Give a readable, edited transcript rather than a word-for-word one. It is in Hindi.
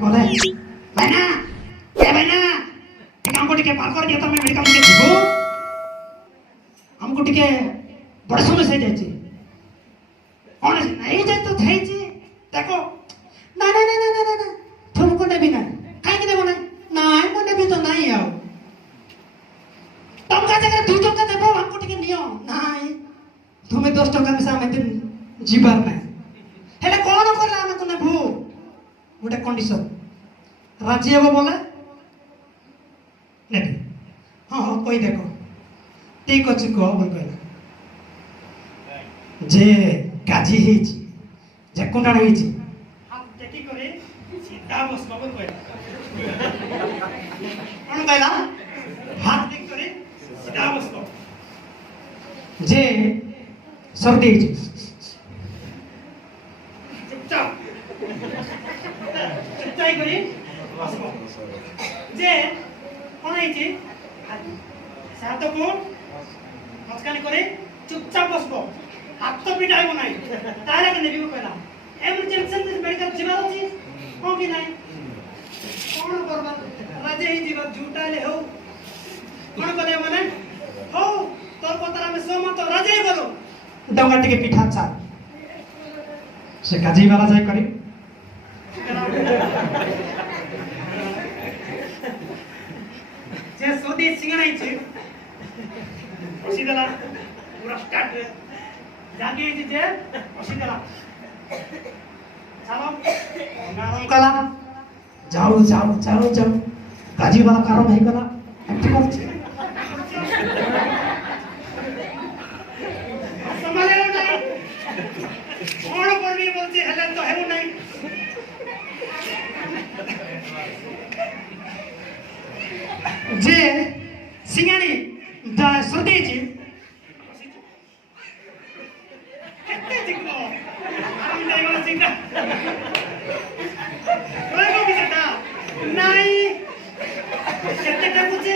बोले भाईना ए भाईना टिके हमको टिके पार कर दिया तो मैं मेडिकल में जीवो हमको टिके बड़ समस्या जाय छी कौन नहीं जाय तो थाई छी देखो ना ना ना ना ना तुमको नेबी ना काहे के देबो ना नाई को नेबी तो नहीं आओ तुम का जगह 2 टका देबो हमको टिके नियो नाई तुम्हें 10 टका में सामे दिन जीवार ना हेले कौन करला हम को नेबो गोटे कंडीशन राजी हेबो बोले नेबी हां हां कोई देखो ठीक अछि को बोल कहला जे गाजी हेछि जे कुंडाण हेछि हाथ देखि करे सीधा बस बोल कहला कोन कहला हाथ देख करे सीधा बस जे सर्दी हेछि चुपचाप चुपचाप करी बसबो जे कोन हेछि साथ को मस्कानी करे चुपचाप बसबो हाथ तो पिटाइबो नाही तारे के नेबी कहला इमरजेंसी में मेडिकल जीवा अछि हो कि नाही कोन करबा राजे ही जीवा झूठाले हो कोन करे माने हो तोर पतरा में सोमा तो राजे ही करो डंगा टिके पिठा चा से गाजी वाला जाय करी जे सोदी सिंगणाई छी ओसीदला पूरा स्टार्ट जागे जे ओसीदला चलो नाम कला जाओ जाओ जाओ जाओ गाजी वाला कारण नहीं कला एक्टिव अछि संभाले नहीं कोन करबी बोलते हले तो हेबो नहीं जे सिंगानी दा सोदी जी केते दिखो हम नहीं वाला सिंगा कोई को भी सकता नहीं केते का कुछ